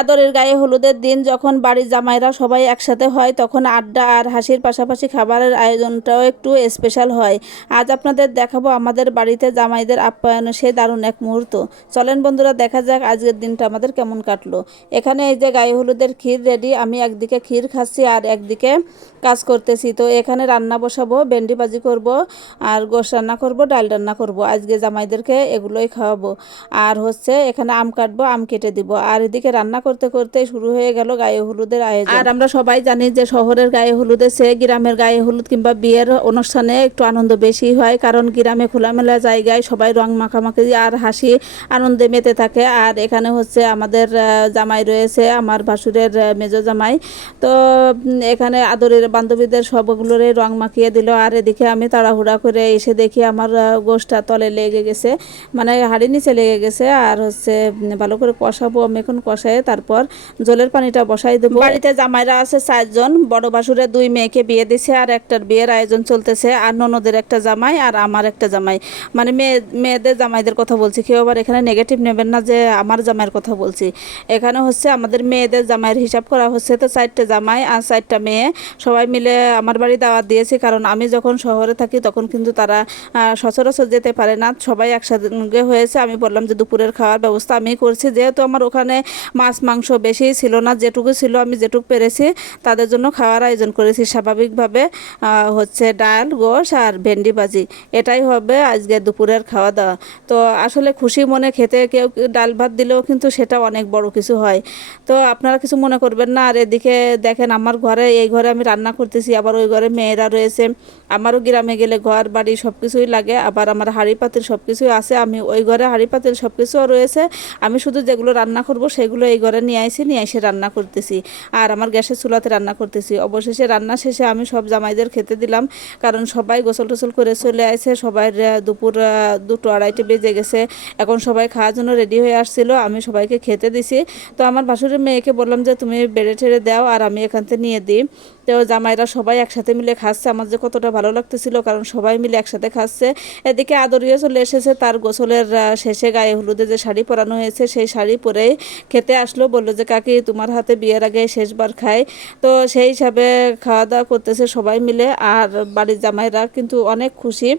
আদরের গায়ে হলুদের দিন যখন বাড়ির জামাইরা সবাই একসাথে হয় তখন আড্ডা আর হাসির পাশাপাশি খাবারের আয়োজনটাও একটু স্পেশাল হয়। আজ আপনাদের দেখাবো আমাদের বাড়িতে জামাইদের আপ্যায়নে সেই দারুণ এক মুহূর্ত। চলেন বন্ধুরা, দেখা যাক আজকের দিনটা আমাদের কেমন কাটলো। এখানে এই যে গায়ে হলুদের ক্ষীর রেডি, আমি একদিকে ক্ষীর খাচ্ছি আর একদিকে কাজ করতেছি। তো এখানে রান্না বসাবো, ভেন্ডি ভাজি করব আর গোশ রান্না করব, ডাল রান্না করব। আজকে জামাইদেরকে এগুলোই খাওয়াবো। আর হচ্ছে এখানে আম কাটবো, আম কেটে দিব। আর এদিকে রান্না করতে করতে শুরু হয়ে গেল গায়ে হলুদের আয়োজন। আর আমরা সবাই জানি যে শহরের গায়ে হলুদের চেয়ে গ্রামের গায়ে হলুদ কিংবা বিয়ের অনুষ্ঠানে একটু আনন্দ বেশি হয়, কারণ গ্রামে খোলামেলা জায়গায় সবাই রং মাখামাখি আর হাসি আনন্দে মেতে থাকে। আর এখানে হচ্ছে আমাদের জামাই রয়েছে, আমার ভাসুরের মেজো জামাই। তো এখানে আদরের বান্ধবীদের সবগুলোরে রং মাখিয়ে দিল। আর এদিকে আমি তাড়াহুড়া করে এসে দেখি আমার গোশটা তলে লেগে গেছে, মানে হাড়ি নিচে লেগে গেছে। আর হচ্ছে ভালো করে কষাবো, আমি এখন কষাই তারপর জলের পানিটা বসাই দেবো। বাড়িতে জামাইরা আছে 4 জন, বড় ভাসুরের 2 মেয়েকে বিয়ে দিছে আর একটার বিয়ের আয়োজন চলতেছে। আর ননদের একটা জামাই আর আমার একটা জামাই, মানে মেয়েদের জামাইদের কথা বলছি, কেউ আবার এখানে নেগেটিভ নেবেন না যে আমার জামাইয়ের কথা বলছি। এখানে হচ্ছে আমাদের মেয়েদের জামাইয়ের হিসাব করা হচ্ছে, তো 4টে জামাই আর 4টা মেয়ে সবাই মিলে আমার বাড়ি দাওয়াত দিয়েছি। কারণ আমি যখন শহরে থাকি তখন কিন্তু তারা সচরাচর যেতে পারে না, সবাই একসঙ্গে হয়েছে। আমি বললাম যে দুপুরের খাওয়ার ব্যবস্থা আমি করছি, যেহেতু আমার ওখানে মাছ মাংস বেশি ছিল না, যেটুকু ছিল আমি যেটুকু পেরেছি তাদের জন্য খাওয়ার আয়োজন করেছি। স্বাভাবিকভাবে হচ্ছে ডাল, গোশ আর ভেন্ডি ভাজি, এটাই হবে আজকে দুপুরের খাওয়া দাওয়া। তো আসলে খুশি মনে খেতে কেউ ডাল ভাত দিলেও কিন্তু সেটা অনেক বড় কিছু হয়। তো আপনারা কিছু মনে করবেন না। আর এদিকে দেখেন আমার ঘরে, এই ঘরে আমি রান্না করতেছি, আবার ওই ঘরে মেয়েরা রয়েছে। আমারও গ্রামে গেলে ঘর বাড়ি সব কিছুই লাগে, আবার আমার হাঁড়ি পাতিল সব কিছুই আছে। আমি ওই ঘরে হাঁড়ি পাতিল সব কিছুও রয়েছে, আমি শুধু যেগুলো রান্না করব সেগুলো এই ঘরে নিয়ে এসে রান্না করতেছি। আর আমার গ্যাসের চুলাতে রান্না করতেছি। অবশেষে রান্না শেষে আমি সব জামাইদের খেতে দিলাম, কারণ সবাই গোসল টোসল করে চলে আসে। সবাই দুপুর 2-2:30 বেজে গেছে, এখন সবাই খাওয়ার জন্য রেডি হয়ে আসছিল। আমি সবাইকে খেতে দিছি। তো আমার ভাসুরের মেয়েকে বললাম যে তুমি বেড়ে ঠেড়ে দাও আর আমি এখান থেকে নিয়ে দিই। তো জামাইরা সবাই একসাথে মিলে খাচ্ছে, আমার যে কতটা ভালো লাগতেছিল, কারণ সবাই মিলে একসাথে খাচ্ছে। এদিকে আদরিও চলে এসেছে, তার গোসলের শেষে গায়ে হলুদে যে শাড়ি পরানো হয়েছে সেই শাড়ি পরেই খেতে আসলো। বললো যে কাকি তোমার হাতে বিয়ের আগে শেষবার খাই। তো সেই হিসাবে খাওয়া দাওয়া করতেছে সবাই মিলে। আর বাড়ির জামাইরা কিন্তু অনেক খুশি।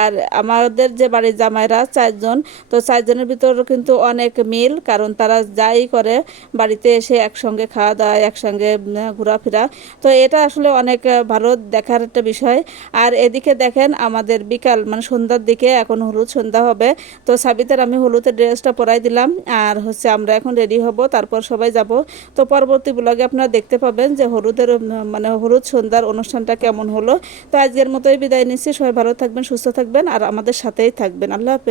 আর আমাদের যে বাড়ির জামাইরা 4 জন, তো 4 জনের ভিতর কিন্তু অনেক মিল, কারণ তারা যাই করে বাড়িতে এসে একসঙ্গে খাওয়া দাওয়া, একসঙ্গে ঘোরাফেরা। তো এটা আসলে অনেক ভালো দেখার একটা বিষয়। আর এদিকে দেখেন আমাদের বিকাল, মানে সন্ধ্যার দিকে, এখন হলুদ সন্ধ্যা হবে। তো সাবিতের আমি হলুদের ড্রেসটা পরাই দিলাম। আর হচ্ছে আমরা এখন রেডি হব, তারপর সবাই যাব। তো পরবর্তী ব্লগে আপনারা দেখতে পাবেন যে হলুদের মানে হলুদ সন্ধ্যার অনুষ্ঠানটা কেমন হলো। তো আজকের মতোই বিদায় নিচ্ছি। সবাই ভালো থাকবেন, সুস্থ থাকবেন আর আমাদের সাথেই থাকবেন। আল্লাহ হাফেজ।